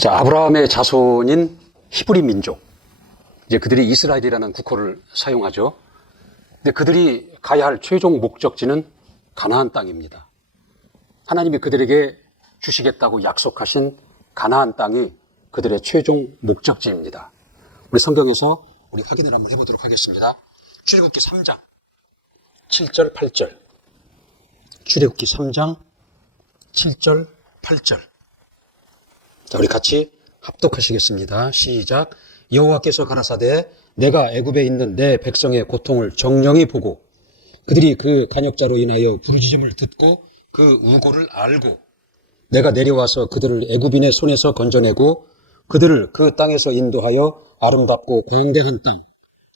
자, 아브라함의 자손인 히브리 민족. 이제 그들이 이스라엘이라는 국호를 사용하죠. 근데 그들이 가야 할 최종 목적지는 가나안 땅입니다. 하나님이 그들에게 주시겠다고 약속하신 가나안 땅이 그들의 최종 목적지입니다. 우리 성경에서 우리 확인을 한번 해보도록 하겠습니다. 출애굽기 3장 7절 8절. 출애굽기 3장 7절 8절. 자, 우리 같이 합독하시겠습니다. 시작. 여호와께서 가라사대 내가 애굽에 있는 내 백성의 고통을 정령이 보고 그들이 그 간역자로 인하여 부르짖음을 듣고 그 우고를 알고 내가 내려와서 그들을 애굽인의 손에서 건져내고 그들을 그 땅에서 인도하여 아름답고 광대한 땅,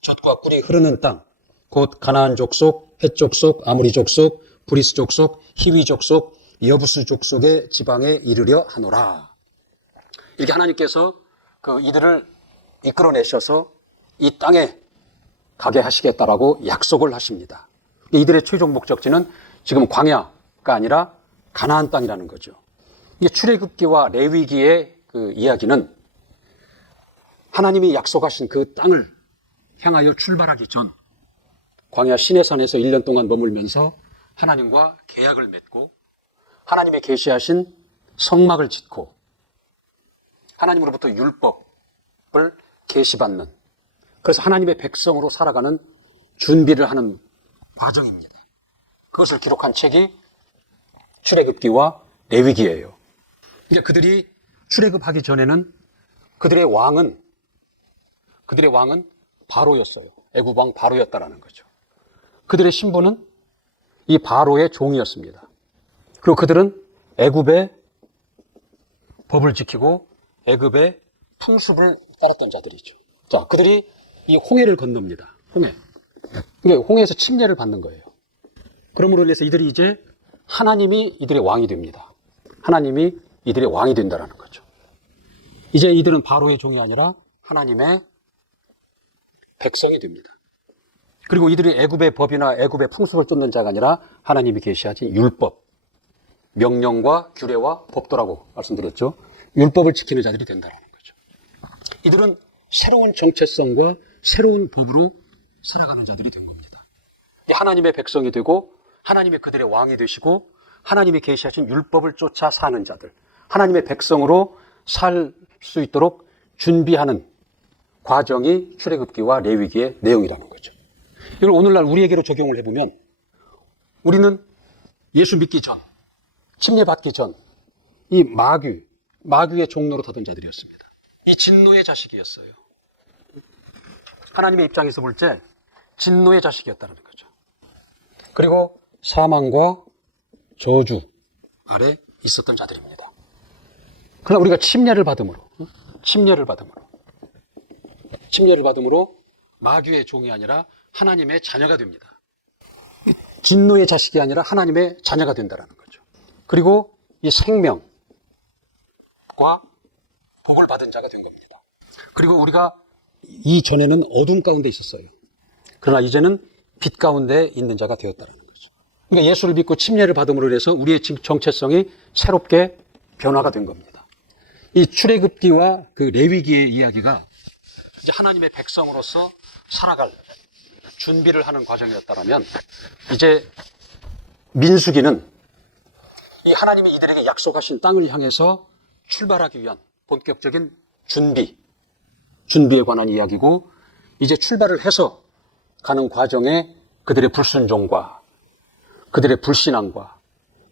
젖과 꿀이 흐르는 땅, 곧 가나안 족속, 헷 족속, 아모리 족속, 브리스 족속, 히위 족속, 여부스 족속의 지방에 이르려 하노라. 이렇게 하나님께서 이들을 이끌어내셔서 이 땅에 가게 하시겠다라고 약속을 하십니다. 이들의 최종 목적지는 지금 광야가 아니라 가나안 땅이라는 거죠. 이게 출애굽기와 레위기의 그 이야기는 하나님이 약속하신 그 땅을 향하여 출발하기 전 광야 시내산에서 1년 동안 머물면서 하나님과 계약을 맺고 하나님의 계시하신 성막을 짓고 하나님으로부터 율법을 계시받는, 그래서 하나님의 백성으로 살아가는 준비를 하는 과정입니다. 그것을 기록한 책이 출애굽기와 레위기예요. 그러니까 그들이 출애굽하기 전에는 그들의 왕은 바로였어요. 애굽 왕 바로였다라는 거죠. 그들의 신분은 이 바로의 종이었습니다. 그리고 그들은 애굽의 법을 지키고 애굽의 풍습을 따랐던 자들이죠. 자, 그들이 이 홍해를 건넙니다. 그러니까 홍해에서 침례를 받는 거예요. 그러므로 인해서 이들이 이제 하나님이 이들의 왕이 됩니다. 하나님이 이들의 왕이 된다라는 거죠. 이제 이들은 바로의 종이 아니라 하나님의 백성이 됩니다. 그리고 이들이 애굽의 법이나 애굽의 풍습을 쫓는 자가 아니라 하나님이 계시하신 율법, 명령과 규례와 법도라고 말씀드렸죠. 율법을 지키는 자들이 된다는 거죠. 이들은 새로운 정체성과 새로운 법으로 살아가는 자들이 된 겁니다. 하나님의 백성이 되고 하나님이 그들의 왕이 되시고 하나님이 계시하신 율법을 쫓아 사는 자들, 하나님의 백성으로 살 수 있도록 준비하는 과정이 출애굽기와 레위기의 내용이라는 거죠. 이걸 오늘날 우리에게로 적용을 해보면 우리는 예수 믿기 전, 침례받기 전 이 마귀의 종로로 타던 자들이었습니다. 이 진노의 자식이었어요. 하나님의 입장에서 볼 때 진노의 자식이었다는 거죠. 그리고 사망과 저주 아래 있었던 자들입니다. 그러나 우리가 침례를 받음으로 마귀의 종이 아니라 하나님의 자녀가 됩니다. 진노의 자식이 아니라 하나님의 자녀가 된다는 거죠. 그리고 이 생명과 복을 받은 자가 된 겁니다. 그리고 우리가 이전에는 어둠 가운데 있었어요. 그러나 이제는 빛 가운데 있는 자가 되었다는 거죠. 그러니까 예수를 믿고 침례를 받음으로 인해서 우리의 정체성이 새롭게 변화가 된 겁니다. 이 출애굽기와 그 레위기의 이야기가 이제 하나님의 백성으로서 살아갈 준비를 하는 과정이었다면 이제 민수기는 이 하나님이 이들에게 약속하신 땅을 향해서 출발하기 위한 본격적인 준비에 관한 이야기고, 이제 출발을 해서 가는 과정에 그들의 불순종과 그들의 불신앙과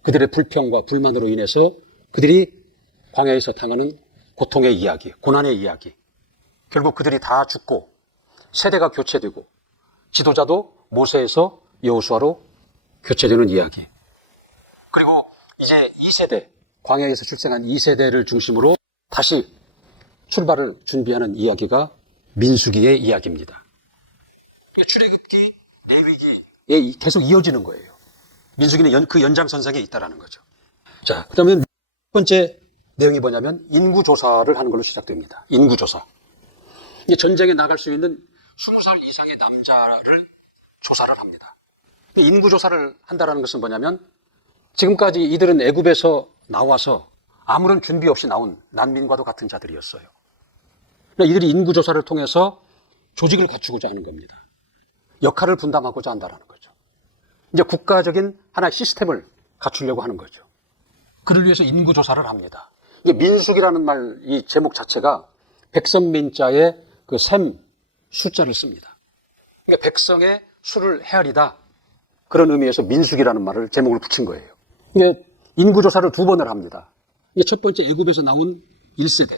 그들의 불평과 불만으로 인해서 그들이 광야에서 당하는 고통의 이야기, 고난의 이야기, 결국 그들이 다 죽고 세대가 교체되고 지도자도 모세에서 여호수아로 교체되는 이야기, 그리고 이제 2세대, 광야에서 출생한 2세대를 중심으로 다시 출발을 준비하는 이야기가 민수기의 이야기입니다. 출애굽기, 레위기에 계속 이어지는 거예요. 민수기는 그 연장선상에 있다라는 거죠. 자, 그다음에 첫 번째 내용이 뭐냐면 인구조사를 하는 걸로 시작됩니다. 인구조사. 전쟁에 나갈 수 있는 20살 이상의 남자를 조사를 합니다. 인구조사를 한다는 것은 뭐냐면 지금까지 이들은 애굽에서 나와서 아무런 준비 없이 나온 난민과도 같은 자들이었어요. 그러니까 이들이 인구조사를 통해서 조직을 갖추고자 하는 겁니다. 역할을 분담하고자 한다는 거죠. 이제 국가적인 하나의 시스템을 갖추려고 하는 거죠. 그를 위해서 인구조사를 합니다. 이게 민숙이라는 말, 이 제목 자체가 백성민자의 그 셈, 숫자를 씁니다. 그러니까 백성의 수를 헤아리다. 그런 의미에서 민숙이라는 말을 제목을 붙인 거예요. 이게 인구조사를 2번을 합니다. 이게 첫 번째 애굽에서 나온 1세대.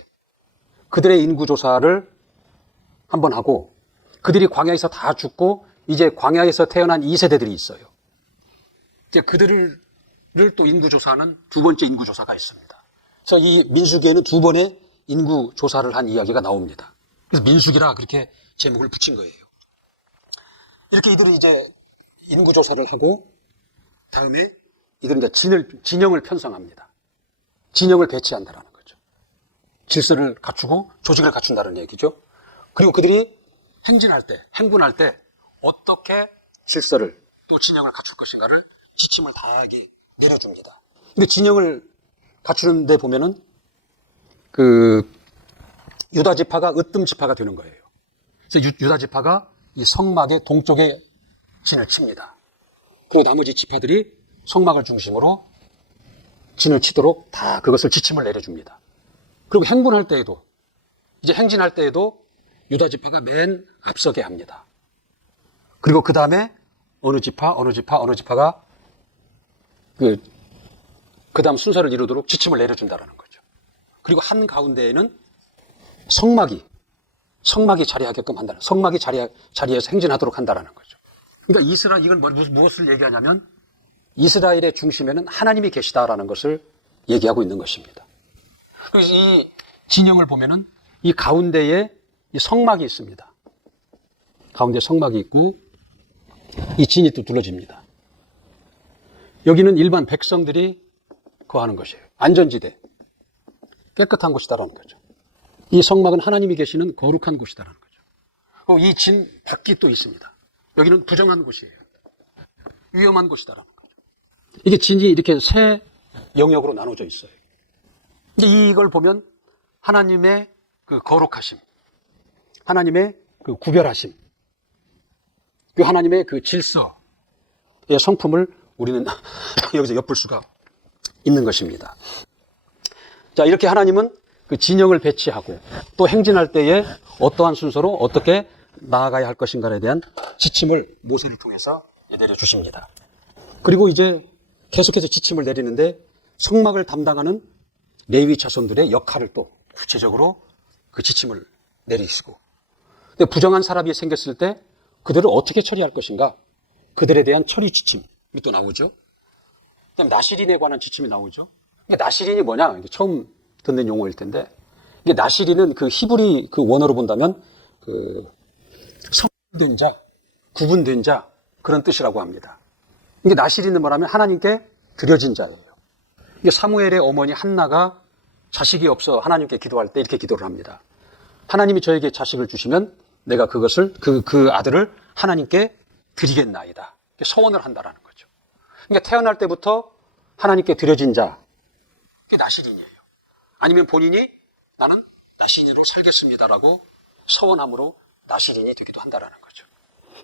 그들의 인구조사를 한번 하고, 그들이 광야에서 다 죽고 이제 광야에서 태어난 2세대들이 있어요. 이제 그들을 또 인구조사하는 2번째 인구조사가 있습니다. 그래서 이 민수기에는 2번의 인구조사를 한 이야기가 나옵니다. 그래서 민수기라 그렇게 제목을 붙인 거예요. 이렇게 이들이 이제 인구조사를 하고, 다음에 이들은 이제 진영을 편성합니다. 진영을 배치한다라는 거죠. 질서를 갖추고 조직을 갖춘다는 얘기죠. 그리고 그들이 행군할 때 어떻게 질서를 또 진영을 갖출 것인가를 지침을 다하게 내려줍니다. 근데 진영을 갖추는 데 보면은 그 유다 지파가 으뜸 지파가 되는 거예요. 그래서 유다 지파가 이 성막의 동쪽에 진을 칩니다. 그리고 나머지 지파들이 성막을 중심으로 진을 치도록 다 그것을 지침을 내려줍니다. 그리고 행군할 때에도, 이제 행진할 때에도 유다 지파가 맨 앞서게 합니다. 그리고 그 다음에 어느 지파가 그 다음 순서를 이루도록 지침을 내려준다는 거죠. 그리고 한 가운데에는 성막이 자리하게끔 한다는, 성막이 자리에서 행진하도록 한다는 거죠. 그러니까 이건 무엇을 얘기하냐면 이스라엘의 중심에는 하나님이 계시다라는 것을 얘기하고 있는 것입니다. 그래서 이 진영을 보면은 이 가운데에 이 성막이 있습니다. 가운데 성막이 있고 이 진이 또 둘러집니다. 여기는 일반 백성들이 거하는 것이에요. 안전지대, 깨끗한 곳이다라는 거죠. 이 성막은 하나님이 계시는 거룩한 곳이다라는 거죠. 이 진 밖이 또 있습니다. 여기는 부정한 곳이에요. 위험한 곳이다라는 거죠. 이게 진이 이렇게 세 영역으로 나눠져 있어요. 이걸 보면 하나님의 그 거룩하심, 하나님의 그 구별하심, 그 하나님의 그 질서의 성품을 우리는 여기서 엿볼 수가 있는 것입니다. 자, 이렇게 하나님은 그 진영을 배치하고 또 행진할 때에 어떠한 순서로 어떻게 나아가야 할 것인가에 대한 지침을 모세를 통해서 내려주십니다. 그리고 이제 계속해서 지침을 내리는데 성막을 담당하는 레위 자손들의 역할을 또 구체적으로 그 지침을 내리시고, 근데 부정한 사람이 생겼을 때 그들을 어떻게 처리할 것인가, 그들에 대한 처리 지침이 또 나오죠. 그다음에 나시린에 관한 지침이 나오죠. 나시린이 뭐냐? 처음 듣는 용어일 텐데, 이게 나시린은 그 히브리 그 원어로 본다면 그 성된 자, 구분된 자, 그런 뜻이라고 합니다. 이게 나시린은 뭐냐면 하나님께 드려진 자예요. 이게 사무엘의 어머니 한나가 자식이 없어 하나님께 기도할 때 이렇게 기도를 합니다. 하나님이 저에게 자식을 주시면 내가 그것을 그 아들을 하나님께 드리겠나이다. 서원을 한다라는 거죠. 그러니까 태어날 때부터 하나님께 드려진 자, 그게 나시린이에요. 아니면 본인이 나는 나시린으로 살겠습니다라고 서원함으로 나시린이 되기도 한다라는 거죠.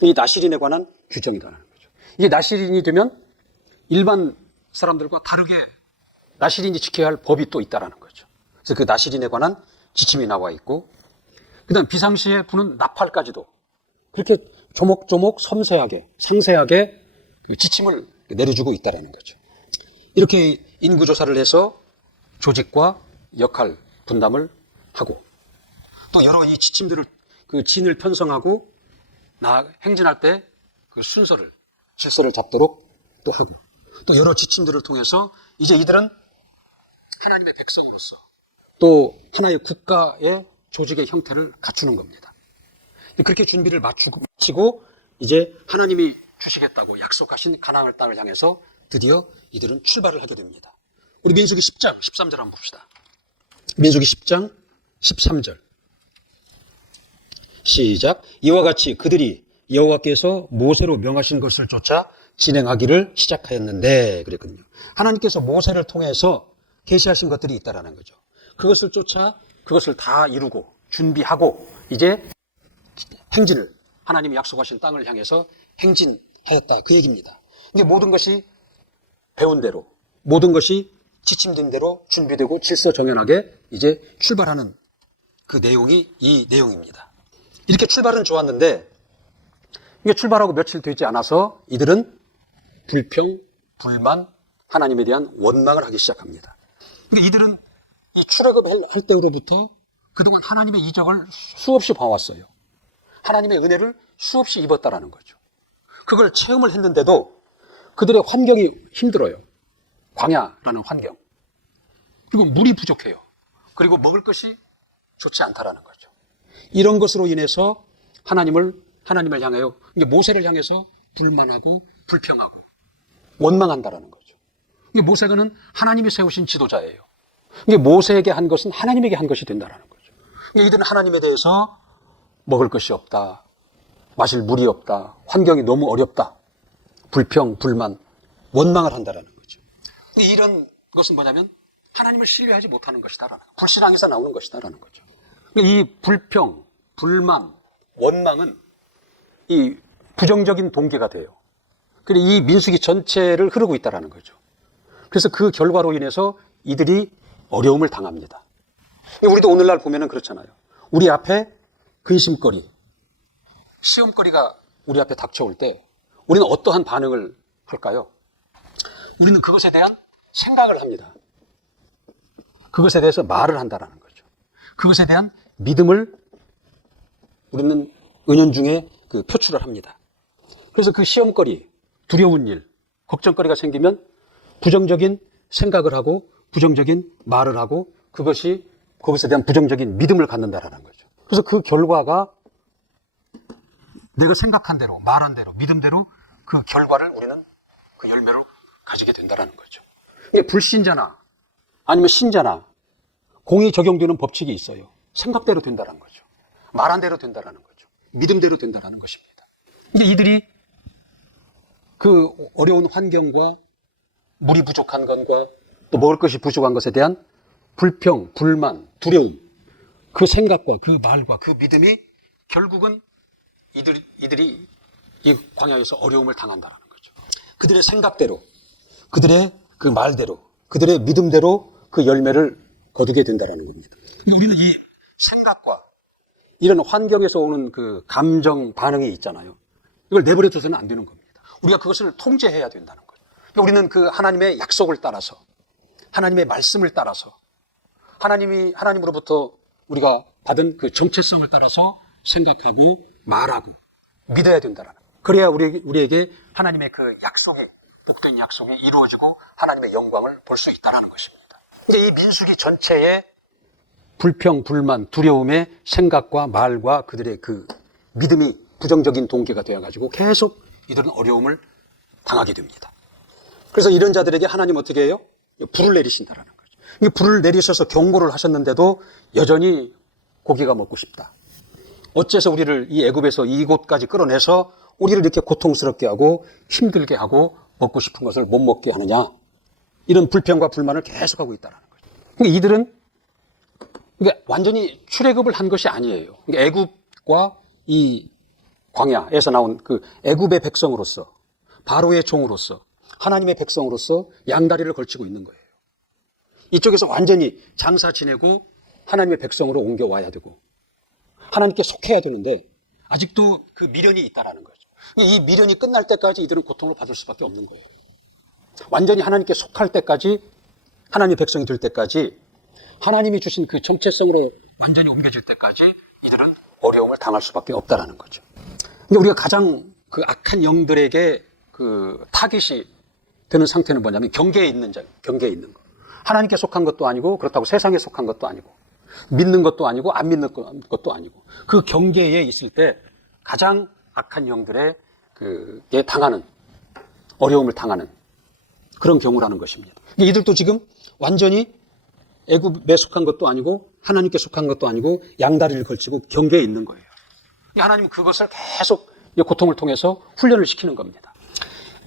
이 나시린에 관한 규정이라는 거죠. 이게 나시린이 되면 일반 사람들과 다르게 나시린이 지켜야 할 법이 또 있다라는 거죠. 그래서 그 나시린에 관한 지침이 나와 있고, 그 다음 비상시에 부는 나팔까지도 그렇게 조목조목 섬세하게, 상세하게 그 지침을 내려주고 있다라는 거죠. 이렇게 인구조사를 해서 조직과 역할 분담을 하고, 또 여러 이 지침들을, 그 진을 편성하고 행진할 때 그 순서를, 질서를 잡도록 또 하고, 또 여러 지침들을 통해서 이제 이들은 하나님의 백성으로서 또 하나의 국가의 조직의 형태를 갖추는 겁니다. 그렇게 준비를 마치고 이제 하나님이 주시겠다고 약속하신 가나안 땅을 향해서 드디어 이들은 출발을 하게 됩니다. 우리 민수기 10장 13절 한번 봅시다. 민수기 10장 13절 시작. 이와 같이 그들이 여호와께서 모세로 명하신 것을 쫓아 진행하기를 시작하였는데, 그랬거든요. 하나님께서 모세를 통해서 계시하신 것들이 있다라는 거죠. 그것을 쫓아 그것을 다 이루고 준비하고 이제 행진을 하나님이 약속하신 땅을 향해서 행진하였다 그 얘기입니다. 이게 모든 것이 배운 대로 모든 것이 지침된 대로 준비되고 질서 정연하게 이제 출발하는 그 내용이 이 내용입니다. 이렇게 출발은 좋았는데 이게 출발하고 며칠 되지 않아서 이들은 불평, 불만, 하나님에 대한 원망을 하기 시작합니다. 그러니까 이들은 이 출애굽할 때로부터 그동안 하나님의 이적을 수없이 봐왔어요. 하나님의 은혜를 수없이 입었다라는 거죠. 그걸 체험을 했는데도 그들의 환경이 힘들어요. 광야라는 환경. 그리고 물이 부족해요. 그리고 먹을 것이 좋지 않다라는 거죠. 이런 것으로 인해서 하나님을 향하여, 모세를 향해서 불만하고 불평하고 원망한다라는 거죠. 모세는 하나님이 세우신 지도자예요. 모세에게 한 것은 하나님에게 한 것이 된다라는 거죠. 이들은 하나님에 대해서 먹을 것이 없다, 마실 물이 없다, 환경이 너무 어렵다, 불평, 불만, 원망을 한다라는 거죠. 이런 것은 뭐냐면 하나님을 신뢰하지 못하는 것이다라는 거죠. 불신앙에서 나오는 것이다라는 거죠. 이 불평, 불만, 원망은 이 부정적인 동기가 돼요. 그리고 이 민수기 전체를 흐르고 있다라는 거죠. 그래서 그 결과로 인해서 이들이 어려움을 당합니다. 우리도 오늘날 보면은 그렇잖아요. 우리 앞에 근심거리, 시험거리가 우리 앞에 닥쳐올 때 우리는 어떠한 반응을 할까요? 우리는 그것에 대한 생각을 합니다. 그것에 대해서 말을 한다라는 거죠. 그것에 대한 믿음을 우리는 은연중에 표출을 합니다. 그래서 그 시험거리, 두려운 일, 걱정거리가 생기면 부정적인 생각을 하고 부정적인 말을 하고 그것에 대한 부정적인 믿음을 갖는다라는 거죠. 그래서 그 결과가 내가 생각한 대로, 말한 대로, 믿음대로 그 결과를 우리는 그 열매로 가지게 된다라는 거죠. 불신자나 아니면 신자나 공이 적용되는 법칙이 있어요. 생각대로 된다라는 거죠. 말한 대로 된다라는 거죠. 믿음대로 된다라는 것입니다. 근데 이들이 그 어려운 환경과 물이 부족한 것과 또 먹을 것이 부족한 것에 대한 불평, 불만, 두려움, 그 생각과 그 말과 그 믿음이 결국은 이들이 이 광야에서 어려움을 당한다라는 거죠. 그들의 생각대로, 그들의 그 말대로, 그들의 믿음대로 그 열매를 거두게 된다라는 겁니다. 우리는 이 생각과 이런 환경에서 오는 그 감정 반응이 있잖아요. 이걸 내버려 둬서는 안 되는 겁니다. 우리가 그것을 통제해야 된다는 거죠. 그러니까 우리는 그 하나님의 약속을 따라서, 하나님의 말씀을 따라서, 하나님으로부터 우리가 받은 그 정체성을 따라서 생각하고 말하고 믿어야 된다는 거예요. 그래야 우리에게 하나님의 그 약속이, 뜻된 약속이 이루어지고 하나님의 영광을 볼 수 있다는 것입니다. 이제 이 민수기 전체의 불평, 불만, 두려움의 생각과 말과 그들의 그 믿음이 부정적인 동기가 되어가지고 계속 이들은 어려움을 당하게 됩니다. 그래서 이런 자들에게 하나님 어떻게 해요? 불을 내리신다라는 거죠. 이 불을 내리셔서 경고를 하셨는데도 여전히 고기가 먹고 싶다. 어째서 우리를 이 애굽에서 이곳까지 끌어내서 우리를 이렇게 고통스럽게 하고 힘들게 하고 먹고 싶은 것을 못 먹게 하느냐. 이런 불평과 불만을 계속하고 있다는 거죠. 그러니까 이들은 완전히 출애굽을 한 것이 아니에요. 그러니까 애굽과 이 광야에서 나온 그 애굽의 백성으로서, 바로의 종으로서, 하나님의 백성으로서 양다리를 걸치고 있는 거예요. 이쪽에서 완전히 장사 지내고 하나님의 백성으로 옮겨와야 되고 하나님께 속해야 되는데 아직도 그 미련이 있다라는 거죠. 이 미련이 끝날 때까지 이들은 고통을 받을 수밖에 없는 거예요. 완전히 하나님께 속할 때까지, 하나님의 백성이 될 때까지, 하나님이 주신 그 정체성으로 완전히 옮겨질 때까지 이들은 어려움을 당할 수밖에 없다라는 거죠. 근데 우리가 가장 그 악한 영들에게 그 타깃이 되는 상태는 뭐냐면 경계에 있는 거. 하나님께 속한 것도 아니고 그렇다고 세상에 속한 것도 아니고 믿는 것도 아니고 안 믿는 것도 아니고 그 경계에 있을 때 가장 악한 영들의 그에 당하는, 어려움을 당하는 그런 경우라는 것입니다. 이들도 지금 완전히 애굽에 속한 것도 아니고 하나님께 속한 것도 아니고 양다리를 걸치고 경계에 있는 거예요. 하나님은 그것을 계속 고통을 통해서 훈련을 시키는 겁니다.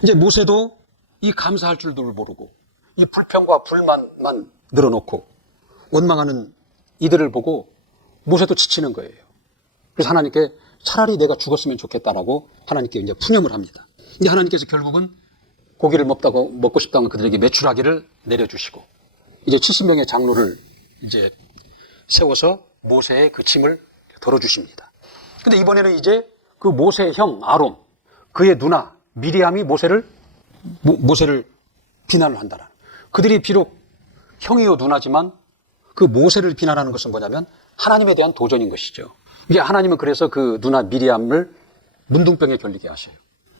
이제 모세도 이 감사할 줄도 모르고 이 불평과 불만만 늘어놓고 원망하는 이들을 보고 모세도 지치는 거예요. 그래서 하나님께 차라리 내가 죽었으면 좋겠다라고 하나님께 이제 푸념을 합니다. 근데 하나님께서 결국은 고기를 먹고 싶다는 그들에게 메추라기를 내려주시고 이제 70명의 장로를 이제 세워서 모세의 그 짐을 덜어주십니다. 근데 이번에는 이제 그 모세의 형 아론, 그의 누나 미리암이 모세를 비난을 한다는. 그들이 비록 형이요 누나지만 그 모세를 비난하는 것은 뭐냐면 하나님에 대한 도전인 것이죠. 이게 하나님은 그래서 그 누나 미리암을 문둥병에 걸리게 하셔요.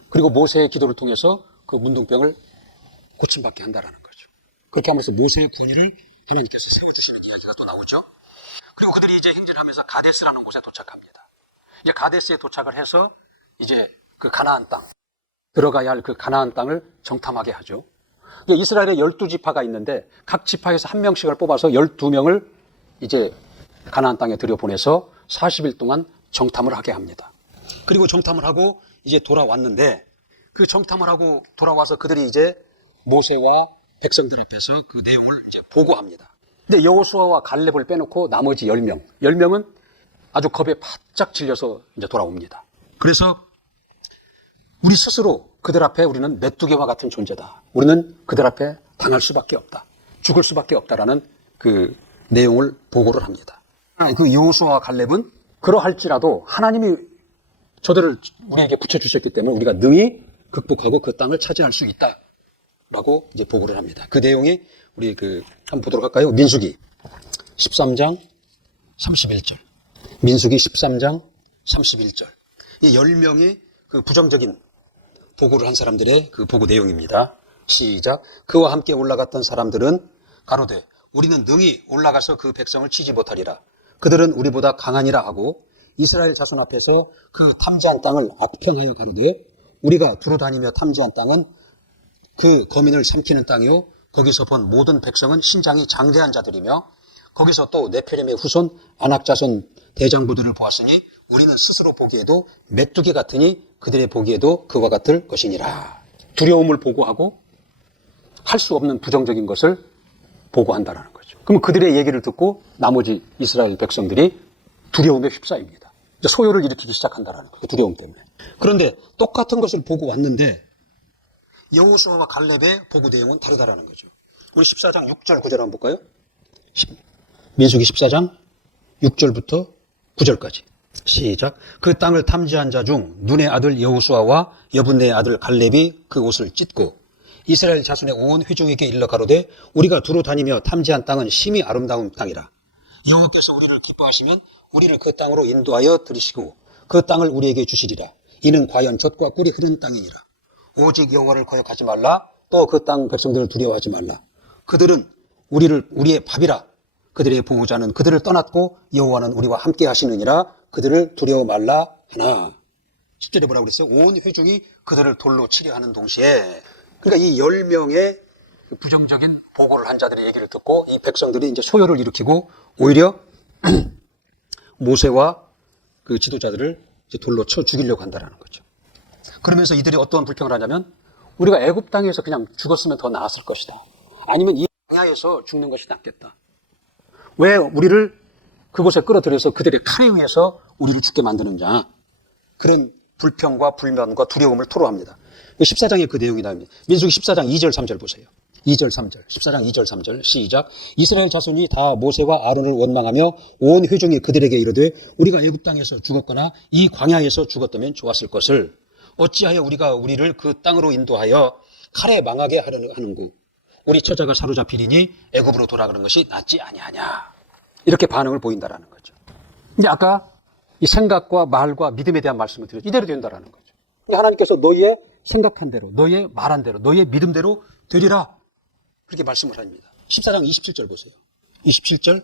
그리고 모세의 기도를 통해서 그 문둥병을 고침받게 한다라는 거죠. 그렇게 하면서 모세의 권위를 하나님께서 세워주시는 이야기가 또 나오죠. 그리고 그들이 이제 행진하면서 가데스라는 곳에 도착합니다. 이제 가데스에 도착을 해서 이제 그 가나안 땅, 들어가야 할 그 가나안 땅을 정탐하게 하죠. 이스라엘에 12지파가 있는데 각 지파에서 한 명씩을 뽑아서 12명을 이제 가나안 땅에 들여보내서 40일 동안 정탐을 하게 합니다. 그리고 정탐을 하고 이제 돌아왔는데 그 정탐을 하고 돌아와서 그들이 이제 모세와 백성들 앞에서 그 내용을 이제 보고합니다. 근데 여호수아와 갈렙을 빼놓고 나머지 10명은 아주 겁에 바짝 질려서 이제 돌아옵니다. 그래서 우리 스스로 그들 앞에 우리는 메뚜기와 같은 존재다. 우리는 그들 앞에 당할 수밖에 없다. 죽을 수밖에 없다라는 그 내용을 보고를 합니다. 그 여호수아와 갈렙은 그러할지라도 하나님이 저들을 우리에게 붙여주셨기 때문에 우리가 능히 극복하고 그 땅을 차지할 수 있다라고 이제 보고를 합니다. 그 내용이 우리 한번 보도록 할까요? 민수기 13장 31절. 민수기 13장 31절. 이 10명이 그 부정적인 보고를 한 사람들의 그 보고 내용입니다. 시작. 그와 함께 올라갔던 사람들은 가로되 우리는 능히 올라가서 그 백성을 치지 못하리라. 그들은 우리보다 강하니라 하고 이스라엘 자손 앞에서 그 탐지한 땅을 악평하여 가로되 우리가 두루 다니며 탐지한 땅은 그 거민을 삼키는 땅이요 거기서 본 모든 백성은 신장이 장대한 자들이며 거기서 또 네페렘의 후손 아낙 자손 대장부들을 보았으니 우리는 스스로 보기에도 메뚜기 같으니 그들의 보기에도 그와 같을 것이니라. 두려움을 보고하고 할 수 없는 부정적인 것을 보고한다는 거죠. 그럼 그들의 얘기를 듣고 나머지 이스라엘 백성들이 두려움에 휩싸입니다. 소요를 일으키기 시작한다는 거예요. 두려움 때문에. 그런데 똑같은 것을 보고 왔는데 여호수아와 갈렙의 보고 내용은 다르다라는 거죠. 우리 14장 6절 9절 한번 볼까요? 민수기 14장 6절부터 9절까지. 시작. 그 땅을 탐지한 자 중 눈의 아들 여호수아와 여분네의 아들 갈렙이 그 옷을 찢고 이스라엘 자손의 온 회중에게 일러 가로되 우리가 두루 다니며 탐지한 땅은 심히 아름다운 땅이라. 여호와께서 우리를 기뻐하시면 우리를 그 땅으로 인도하여 들이시고 그 땅을 우리에게 주시리라. 이는 과연 젖과 꿀이 흐르는 땅이니라. 오직 여호와를 거역하지 말라. 또 그 땅 백성들을 두려워하지 말라. 그들은 우리의 밥이라. 그들의 보호자는 그들을 떠났고 여호와는 우리와 함께 하시느니라. 그들을 두려워 말라 하나. 10절에 뭐라고 그랬어요? 온 회중이 그들을 돌로 치려 하는 동시에. 그러니까 이 10명의 부정적인 보고를 한 자들의 얘기를 듣고 이 백성들이 이제 소요를 일으키고 오히려 모세와 그 지도자들을 이제 돌로 쳐 죽이려고 한다는 거죠. 그러면서 이들이 어떤 불평을 하냐면 우리가 애굽 땅에서 그냥 죽었으면 더 나았을 것이다. 아니면 이 광야에서 죽는 것이 낫겠다. 왜 우리를 그곳에 끌어들여서 그들의 칼에 의해서 우리를 죽게 만드느냐. 그런 불평과 불만과 두려움을 토로합니다. 14장에 그 내용이 나옵니다. 민수기 14장 2절 3절 보세요. 2절 3절 14장 2절 3절 시작. 이스라엘 자손이 다 모세와 아론을 원망하며 온 회중이 그들에게 이르되 우리가 애굽 땅에서 죽었거나 이 광야에서 죽었다면 좋았을 것을 어찌하여 우리가 우리를 그 땅으로 인도하여 칼에 망하게 하는구. 우리 처자가 사로잡히리니 애굽으로 돌아가는 것이 낫지 아니하냐. 이렇게 반응을 보인다라는 거죠. 근데 아까 이 생각과 말과 믿음에 대한 말씀을 드렸죠. 이대로 된다라는 거죠. 하나님께서 너희의 생각한 대로, 너희의 말한 대로, 너희의 믿음대로 되리라. 그렇게 말씀을 합니다. 14장 27절 보세요. 27절,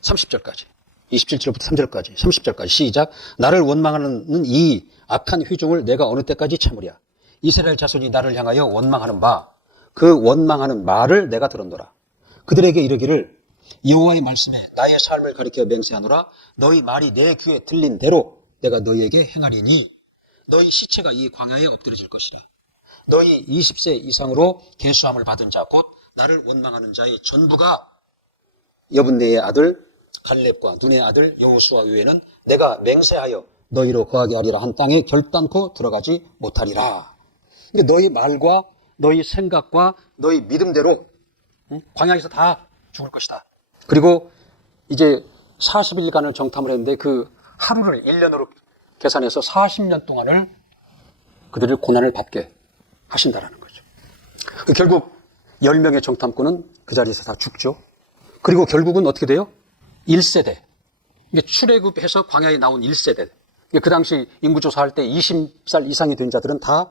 30절까지. 27절부터 3절까지, 30절까지 시작. 나를 원망하는 이 악한 회중을 내가 어느 때까지 참으랴. 이스라엘 자손이 나를 향하여 원망하는 바, 그 원망하는 말을 내가 들었노라. 그들에게 이르기를 여호와의 말씀에 나의 삶을 가리켜 맹세하노라. 너희 말이 내 귀에 들린 대로 내가 너희에게 행하리니 너희 시체가 이 광야에 엎드려질 것이라. 너희 20세 이상으로 계수함을 받은 자 곧 나를 원망하는 자의 전부가 여분네의 아들 갈렙과 눈의 아들 여호수아 외에는 내가 맹세하여 너희로 거하게 하리라 한 땅에 결단코 들어가지 못하리라. 근데 너희 말과 너희 생각과 너희 믿음대로 광야에서 다 죽을 것이다. 그리고 이제 40일간을 정탐을 했는데 그 하루를 1년으로 계산해서 40년 동안을 그들을 고난을 받게 하신다라는 거죠. 결국 10명의 정탐꾼은 그 자리에서 다 죽죠. 그리고 결국은 어떻게 돼요? 1세대. 출애굽해서 광야에 나온 1세대. 그 당시 인구조사할 때 20살 이상이 된 자들은 다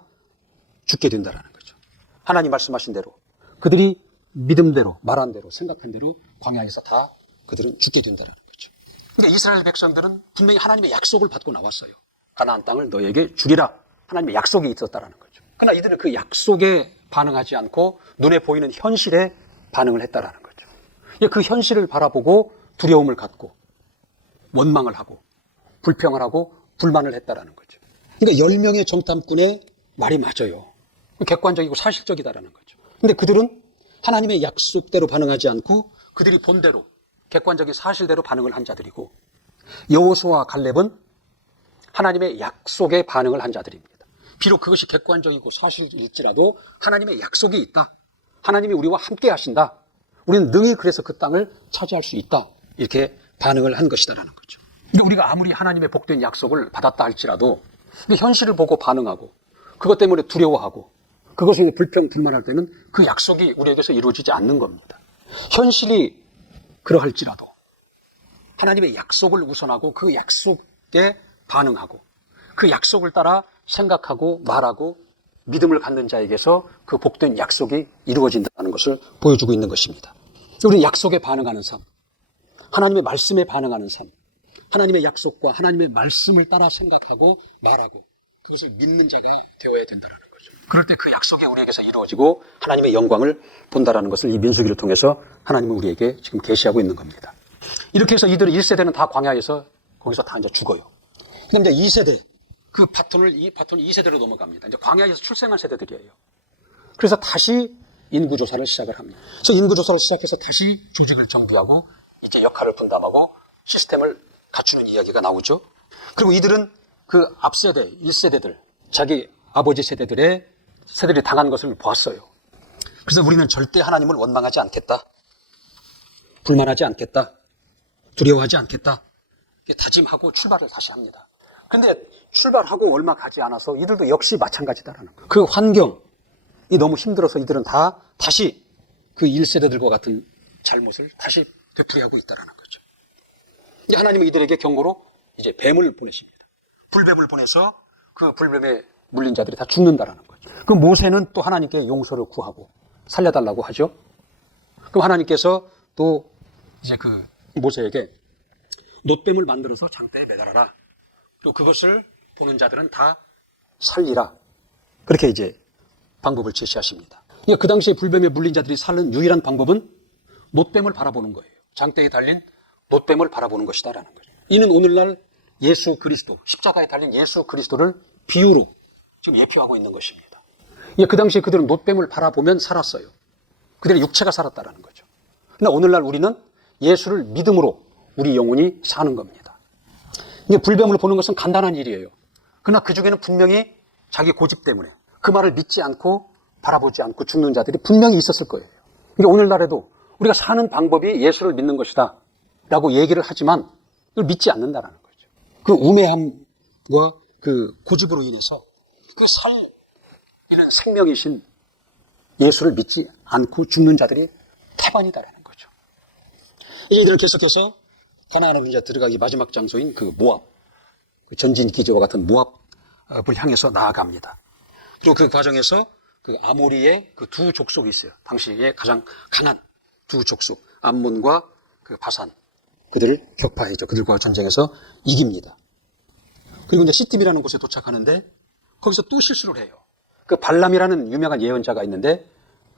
죽게 된다는 거죠. 하나님 말씀하신 대로 그들이 믿음대로 말한 대로 생각한 대로 광야에서 다 그들은 죽게 된다는 거죠. 그러니까 이스라엘 백성들은 분명히 하나님의 약속을 받고 나왔어요. 가나안 땅을 너에게 주리라. 하나님의 약속이 있었다는 거죠. 그러나 이들은 그 약속에 반응하지 않고 눈에 보이는 현실에 반응을 했다는 거죠. 그 현실을 바라보고 두려움을 갖고 원망을 하고 불평을 하고 불만을 했다는 거죠. 그러니까 10명의 정탐꾼의 말이 맞아요. 객관적이고 사실적이다라는 거죠. 근데 그들은 하나님의 약속대로 반응하지 않고 그들이 본대로 객관적인 사실대로 반응을 한 자들이고 여호수아와 갈렙은 하나님의 약속에 반응을 한 자들입니다. 비록 그것이 객관적이고 사실일지라도 하나님의 약속이 있다. 하나님이 우리와 함께 하신다. 우리는 능히 그래서 그 땅을 차지할 수 있다. 이렇게 반응을 한 것이다라는 거죠. 우리가 아무리 하나님의 복된 약속을 받았다 할지라도 현실을 보고 반응하고 그것 때문에 두려워하고 그것에 불평, 불만할 때는 그 약속이 우리에게서 이루어지지 않는 겁니다. 현실이 그러할지라도 하나님의 약속을 우선하고 그 약속에 반응하고 그 약속을 따라 생각하고 말하고 믿음을 갖는 자에게서 그 복된 약속이 이루어진다는 것을 보여주고 있는 것입니다. 우리는 약속에 반응하는 삶, 하나님의 말씀에 반응하는 삶, 하나님의 약속과 하나님의 말씀을 따라 생각하고 말하고 그것을 믿는 자가 되어야 된다는 거죠. 그럴 때 그 약속이 우리에게서 이루어지고 하나님의 영광을 본다는 것을 이 민수기를 통해서 하나님은 우리에게 지금 계시하고 있는 겁니다. 이렇게 해서 이들은 1세대는 다 광야에서 거기서 다 이제 죽어요. 그다음에 이제 2세대, 그 이 바톤이 2세대로 넘어갑니다. 이제 광야에서 출생한 세대들이에요. 그래서 다시 인구조사를 시작을 합니다. 그래서 인구조사를 시작해서 다시 조직을 정비하고 이제 역할을 분담하고 시스템을 갖추는 이야기가 나오죠. 그리고 이들은 그 앞세대, 1세대들, 자기 아버지 세대들이 당한 것을 보았어요. 그래서 우리는 절대 하나님을 원망하지 않겠다. 불만하지 않겠다. 두려워하지 않겠다. 다짐하고 출발을 다시 합니다. 그런데 출발하고 얼마 가지 않아서 이들도 역시 마찬가지다라는 거예요. 그 환경이 너무 힘들어서 이들은 다 다시 그 1세대들과 같은 잘못을 다시 되풀이하고 있다는 거죠. 이제 하나님은 이들에게 경고로 이제 뱀을 보내십니다. 불뱀을 보내서 그 불뱀에 물린 자들이 다 죽는다라는 거죠. 그럼 모세는 또 하나님께 용서를 구하고 살려달라고 하죠. 그럼 하나님께서 또 이제 그 모세에게 놋뱀을 만들어서 장대에 매달아라. 또 그것을 보는 자들은 다 살리라. 그렇게 이제 방법을 제시하십니다. 그러니까 그 당시에 불뱀에 물린 자들이 사는 유일한 방법은 놋뱀을 바라보는 거예요. 장대에 달린 놋뱀을 바라보는 것이다라는 거죠. 이는 오늘날 예수 그리스도, 십자가에 달린 예수 그리스도를 비유로 지금 예표하고 있는 것입니다. 그러니까 그 당시에 그들은 놋뱀을 바라보면 살았어요. 그들의 육체가 살았다라는 거죠. 그러나 오늘날 우리는 예수를 믿음으로 우리 영혼이 사는 겁니다. 근데 불뱀을 보는 것은 간단한 일이에요. 그러나 그 중에는 분명히 자기 고집 때문에 그 말을 믿지 않고 바라보지 않고 죽는 자들이 분명히 있었을 거예요. 그러니까 오늘날에도 우리가 사는 방법이 예수를 믿는 것이다 라고 얘기를 하지만 그걸 믿지 않는다라는 거죠. 그 우매함과 그 고집으로 인해서 그 이런 생명이신 예수를 믿지 않고 죽는 자들이 태반이다라는 거죠. 이들은 계속해서 가나안으로 이제 들어가기 마지막 장소인 그 모압, 그 전진 기지와 같은 모압을 향해서 나아갑니다. 그리고 그 과정에서 그 아모리의 그 두 족속이 있어요. 당시에 가장 강한 두 족속, 암몬과 그 바산. 그들을 격파했죠. 그들과 전쟁에서 이깁니다. 그리고 이제 시팀이라는 곳에 도착하는데 거기서 또 실수를 해요. 그 발람이라는 유명한 예언자가 있는데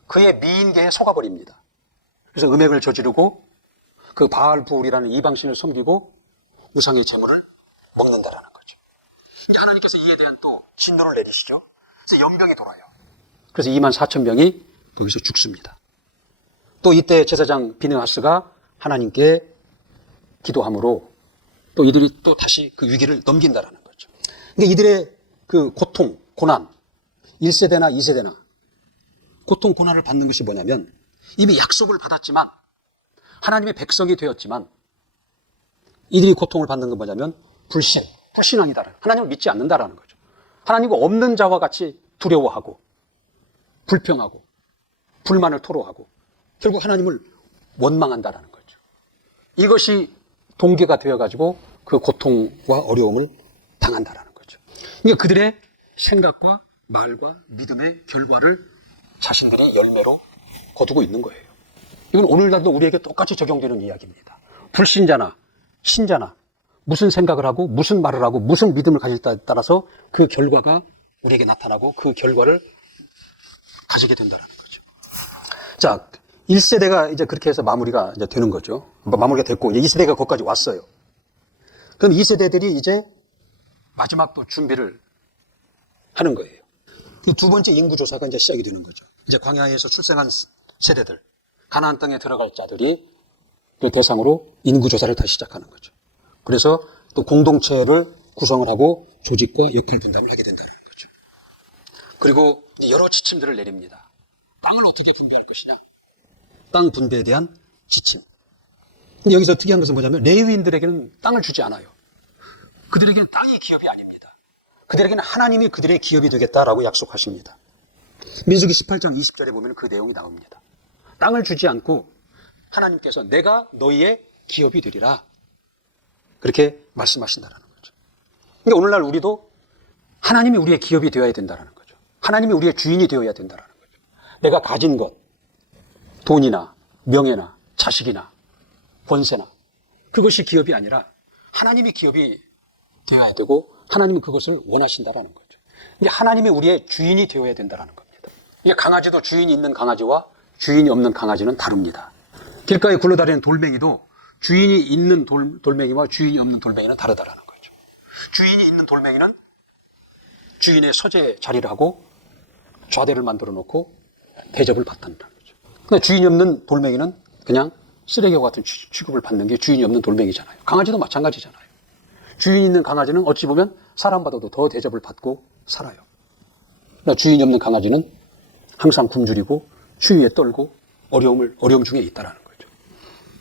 그의 미인계에 속아버립니다. 그래서 음행을 저지르고 그 바알부울이라는 이방신을 섬기고 우상의 제물을 먹는다라는 거죠. 이제 하나님께서 이에 대한 또 진노를 내리시죠. 그래서 연병이 돌아요. 그래서 2만 4천 명이 거기서 죽습니다. 또 이때 제사장 비느하스가 하나님께 기도함으로 또 이들이 또 다시 그 위기를 넘긴다라는 거죠. 근데 이들의 그 고통, 고난, 1세대나 2세대나 고통, 고난을 받는 것이 뭐냐면 이미 약속을 받았지만 하나님의 백성이 되었지만 이들이 고통을 받는 건 뭐냐면 불신앙이다. 하나님을 믿지 않는다라는 거죠. 하나님과 없는 자와 같이 두려워하고 불평하고 불만을 토로하고 결국 하나님을 원망한다라는 거죠. 이것이 동기가 되어가지고 그 고통과 어려움을 당한다라는 거죠. 그러니까 그들의 생각과 말과 믿음의 결과를 자신들의 열매로 거두고 있는 거예요. 이건 오늘날도 우리에게 똑같이 적용되는 이야기입니다. 불신자나 신자나 무슨 생각을 하고 무슨 말을 하고 무슨 믿음을 가질까에 따라서 그 결과가 우리에게 나타나고 그 결과를 가지게 된다는 거죠. 자, 1세대가 이제 그렇게 해서 마무리가 이제 되는 거죠. 마무리가 됐고, 이제 2세대가 거기까지 왔어요. 그럼 2세대들이 이제 마지막 또 준비를 하는 거예요. 두 번째 인구조사가 이제 시작이 되는 거죠. 이제 광야에서 출생한 세대들, 가나안 땅에 들어갈 자들이 그 대상으로 인구조사를 다시 시작하는 거죠. 그래서 또 공동체를 구성을 하고 조직과 역할 분담을 하게 된다는 거죠. 그리고 여러 지침들을 내립니다. 땅을 어떻게 분배할 것이냐. 땅 분배에 대한 지침. 근데 여기서 특이한 것은 뭐냐면 레위인들에게는 땅을 주지 않아요. 그들에게는 땅이 기업이 아닙니다. 그들에게는 하나님이 그들의 기업이 되겠다라고 약속하십니다. 민수기 18장 20절에 보면 그 내용이 나옵니다. 땅을 주지 않고 하나님께서 내가 너희의 기업이 되리라. 그렇게 말씀하신다는 거죠. 그러니까 오늘날 우리도 하나님이 우리의 기업이 되어야 된다는 거죠. 하나님이 우리의 주인이 되어야 된다는 거죠. 내가 가진 것, 돈이나 명예나 자식이나 권세나 그것이 기업이 아니라 하나님이 기업이 되어야 되고 하나님은 그것을 원하신다는 거죠. 이게 하나님이 우리의 주인이 되어야 된다는 겁니다. 이게 강아지도 주인이 있는 강아지와 주인이 없는 강아지는 다릅니다. 길가에 굴러다니는 돌멩이도 주인이 있는 돌멩이와 주인이 없는 돌멩이는 다르다라는 거죠. 주인이 있는 돌멩이는 주인의 서재 자리를 하고 좌대를 만들어 놓고 대접을 받는다는 거죠. 근데 주인이 없는 돌멩이는 그냥 쓰레기와 같은 취급을 받는 게 주인이 없는 돌멩이잖아요. 강아지도 마찬가지잖아요. 주인이 있는 강아지는 어찌 보면 사람보다도 더 대접을 받고 살아요. 그러나 주인이 없는 강아지는 항상 굶주리고 추위에 떨고 어려움 중에 있다라는 거죠.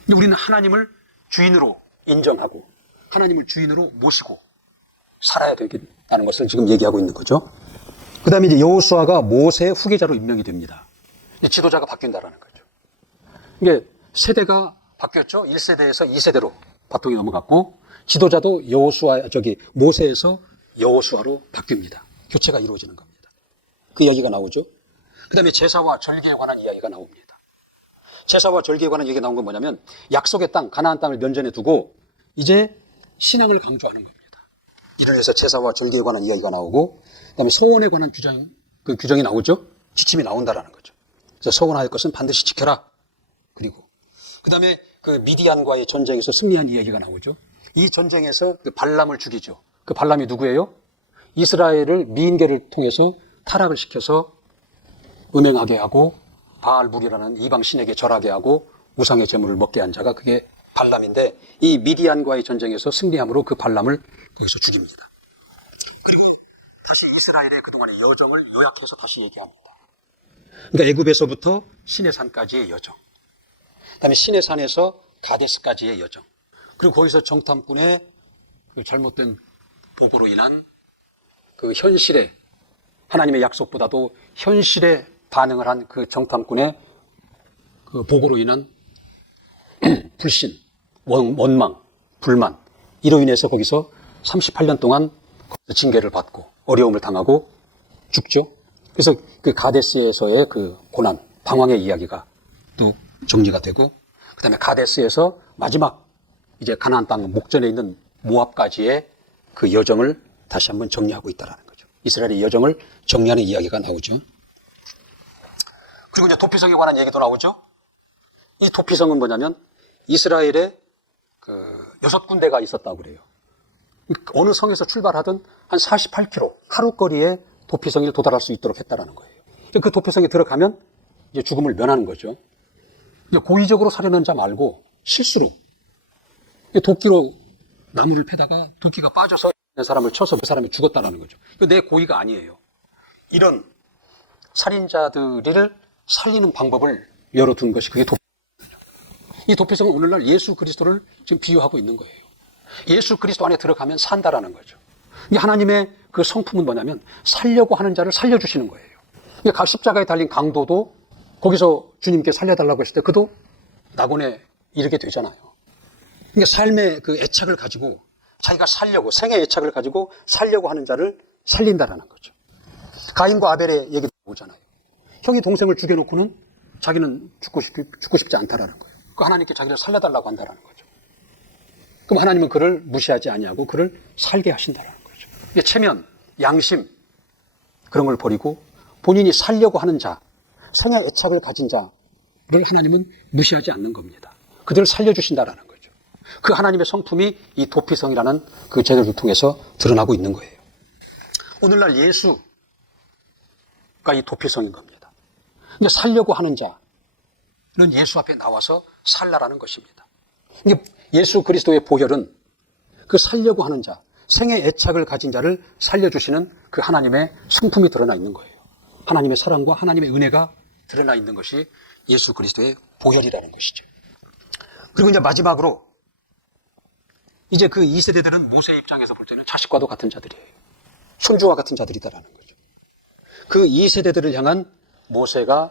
근데 우리는 하나님을 주인으로 인정하고 하나님을 주인으로 모시고 살아야 되겠다는 것을 지금 얘기하고 있는 거죠. 그 다음에 이제 여호수아가 모세의 후계자로 임명이 됩니다. 지도자가 바뀐다라는 거죠. 이게 세대가 바뀌었죠. 1세대에서 2세대로 바통이 넘어갔고 지도자도 모세에서 여호수아로 바뀝니다. 교체가 이루어지는 겁니다. 그 이야기가 나오죠. 그 다음에 제사와 절기에 관한 이야기가 나옵니다. 제사와 절기에 관한 얘기가 나온 건 뭐냐면 약속의 땅, 가나안 땅을 면전에 두고 이제 신앙을 강조하는 겁니다. 이래서 제사와 절기에 관한 이야기가 나오고 그다음에 서원에 관한 규정이 나오죠. 지침이 나온다라는 거죠. 그래서 서원할 것은 반드시 지켜라. 그리고 그다음에 그 미디안과의 전쟁에서 승리한 이야기가 나오죠. 이 전쟁에서 그 발람을 죽이죠. 그 발람이 누구예요? 이스라엘을 미인계를 통해서 타락을 시켜서 음행하게 하고 바알불이라는 이방 신에게 절하게 하고 우상의 제물을 먹게 한 자가 그게 발람인데 이 미디안과의 전쟁에서 승리함으로 그 발람을 거기서 죽입니다. 다시 이스라엘의 그동안의 여정을 요약해서 다시 얘기합니다. 그러니까 애굽에서부터 시내산까지의 여정, 그다음에 시내산에서 가데스까지의 여정, 그리고 거기서 정탐꾼의 그 잘못된 보고로 인한 그 현실에 하나님의 약속보다도 현실에 반응을 한 그 정탐꾼의 그 보고로 인한 불신, 원망, 불만 이로 인해서 거기서 38년 동안 징계를 받고 어려움을 당하고 죽죠. 그래서 그 가데스에서의 그 고난, 방황의 이야기가 또 정리가 되고 그 다음에 가데스에서 마지막 이제 가나안 땅 목전에 있는 모압까지의 그 여정을 다시 한번 정리하고 있다는 거죠. 이스라엘의 여정을 정리하는 이야기가 나오죠. 그리고 이제 도피성에 관한 얘기도 나오죠. 이 도피성은 뭐냐면 이스라엘에 그 6군데가 있었다고 그래요. 어느 성에서 출발하든 한 48km 하루 거리에 도피성에 도달할 수 있도록 했다라는 거예요. 그 도피성에 들어가면 이제 죽음을 면하는 거죠. 이제 고의적으로 살해하는 자 말고 실수로 도끼로 나무를 패다가 도끼가 빠져서 사람을 쳐서 그 사람이 죽었다라는 거죠. 내 고의가 아니에요. 이런 살인자들을 살리는 방법을 열어둔 것이 그게 도피성이죠. 이 도피성은 오늘날 예수 그리스도를 지금 비유하고 있는 거예요. 예수 그리스도 안에 들어가면 산다라는 거죠. 하나님의 그 성품은 뭐냐면 살려고 하는 자를 살려주시는 거예요. 십자가에 달린 강도도 거기서 주님께 살려달라고 했을 때 그도 낙원에 이르게 되잖아요. 그러니까 삶의 그 애착을 가지고 자기가 살려고, 생의 애착을 가지고 살려고 하는 자를 살린다라는 거죠. 가인과 아벨의 얘기도 오잖아요. 형이 동생을 죽여놓고는 자기는 죽고 싶지 않다라는 거예요. 그 하나님께 자기를 살려달라고 한다라는 거죠. 그럼 하나님은 그를 무시하지 아니하고 그를 살게 하신다라는 거죠. 이게 체면, 양심 그런 걸 버리고 본인이 살려고 하는 자, 생의 애착을 가진 자를 하나님은 무시하지 않는 겁니다. 그들을 살려주신다라는 거죠. 그 하나님의 성품이 이 도피성이라는 그 제도를 통해서 드러나고 있는 거예요. 오늘날 예수가 이 도피성인 겁니다. 근데 살려고 하는 자는 예수 앞에 나와서 살라라는 것입니다. 이게 예수 그리스도의 보혈은 그 살려고 하는 자, 생의 애착을 가진 자를 살려주시는 그 하나님의 성품이 드러나 있는 거예요. 하나님의 사랑과 하나님의 은혜가 드러나 있는 것이 예수 그리스도의 보혈이라는 것이죠. 그리고 이제 마지막으로 이제 그 2세대들은 모세 입장에서 볼 때는 자식과도 같은 자들이에요. 손주와 같은 자들이다라는 거죠. 그 2세대들을 향한 모세가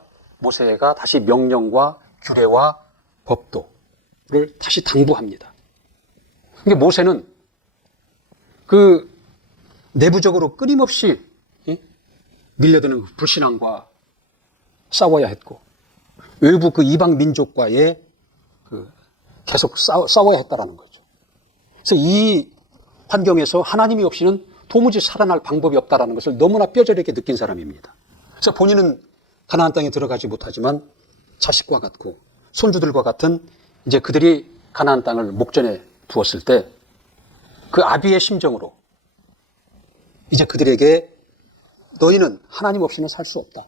다시 명령과 규례와 법도를 다시 당부합니다. 그러니까 모세는 그 내부적으로 끊임없이 밀려드는 불신앙과 싸워야 했고 외부 그 이방 민족과의 계속 싸워야 했다라는 거죠. 그래서 이 환경에서 하나님이 없이는 도무지 살아날 방법이 없다라는 것을 너무나 뼈저리게 느낀 사람입니다. 그래서 본인은 가나안 땅에 들어가지 못하지만 자식과 같고 손주들과 같은 이제 그들이 가나안 땅을 목전에 두었을 때 그 아비의 심정으로 이제 그들에게 너희는 하나님 없이는 살 수 없다.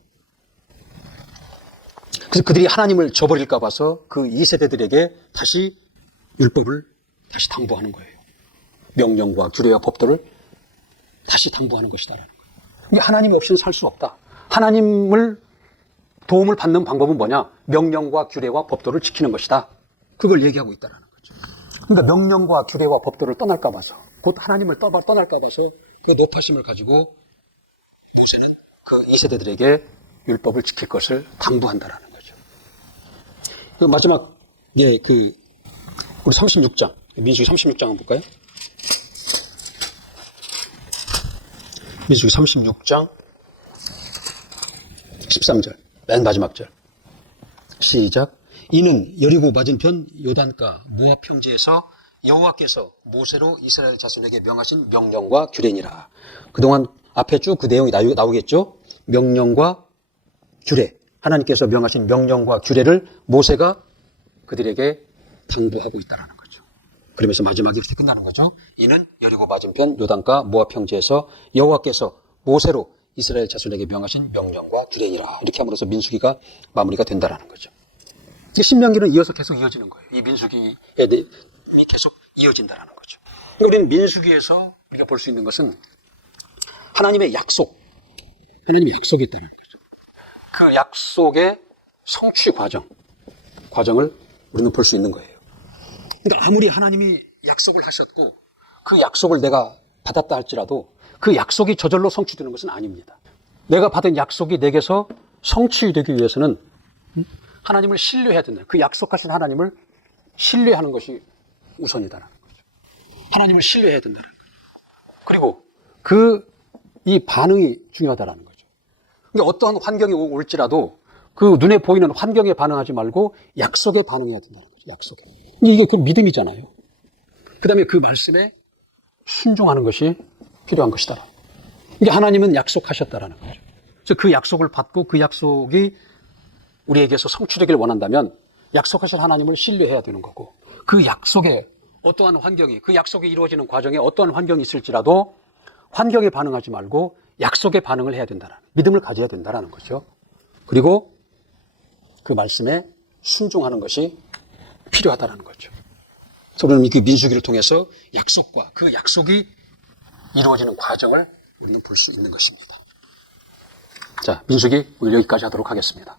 그래서 그들이 하나님을 저버릴까 봐서 그 2세대들에게 다시 율법을 다시 당부하는 거예요. 명령과 규례와 법도를 다시 당부하는 것이다라는 거예요. 하나님이 없이는 살 수 없다. 하나님을 도움을 받는 방법은 뭐냐? 명령과 규례와 법도를 지키는 것이다. 그걸 얘기하고 있다라는 거죠. 그러니까 명령과 규례와 법도를 떠날까 봐서 곧 하나님을 떠날까 봐서 그 노파심을 가지고 모세는 그 2세대들에게 율법을 지킬 것을 당부한다라는 거죠. 그 마지막 우리 36장 민수기 36장 한번 볼까요? 민수기 36장 13절 맨 마지막 절 시작. 이는 여리고 맞은편 요단가 모압 평지에서 여호와께서 모세로 이스라엘 자손에게 명하신 명령과 규례니라. 그동안 앞에 쭉 그 내용이 나오겠죠. 명령과 규례, 하나님께서 명하신 명령과 규례를 모세가 그들에게 당부하고 있다는 거죠. 그러면서 마지막에 이렇게 끝나는 거죠. 이는 여리고 맞은편 요단가 모압 평지에서 여호와께서 모세로 이스라엘 자손에게 명하신 명령과 규례니라. 이렇게 함으로써 민수기가 마무리가 된다는 거죠. 신명기는 이어서 계속 이어지는 거예요. 이 민수기에 계속 이어진다는 거죠. 우리는 민수기에서 우리가 볼 수 있는 것은 하나님의 약속이 있다는 거죠. 그 약속의 성취 과정을 우리는 볼 수 있는 거예요. 그러니까 아무리 하나님이 약속을 하셨고 그 약속을 내가 받았다 할지라도 그 약속이 저절로 성취되는 것은 아닙니다. 내가 받은 약속이 내게서 성취되기 위해서는 하나님을 신뢰해야 된다. 그 약속하신 하나님을 신뢰하는 것이 우선이다라는 거죠. 하나님을 신뢰해야 된다는 거죠. 그리고 이 반응이 중요하다라는 거죠. 그러니까 어떠한 환경이 올지라도 그 눈에 보이는 환경에 반응하지 말고 약속에 반응해야 된다는 거죠. 약속에. 이게 그 믿음이잖아요. 그 다음에 그 말씀에 순종하는 것이 필요한 것이다. 이게 하나님은 약속하셨다라는 거죠. 그래서 그 약속을 받고 그 약속이 우리에게서 성취되길 원한다면 약속하신 하나님을 신뢰해야 되는 거고 그 약속에 어떠한 환경이 그 약속이 이루어지는 과정에 어떠한 환경이 있을지라도 환경에 반응하지 말고 약속에 반응을 해야 된다는 믿음을 가져야 된다는 거죠. 그리고 그 말씀에 순종하는 것이 필요하다는 거죠. 그래서 우리는 그 민수기를 통해서 약속과 그 약속이 이루어지는 과정을 우리는 볼 수 있는 것입니다. 자, 민수기 오늘 여기까지 하도록 하겠습니다.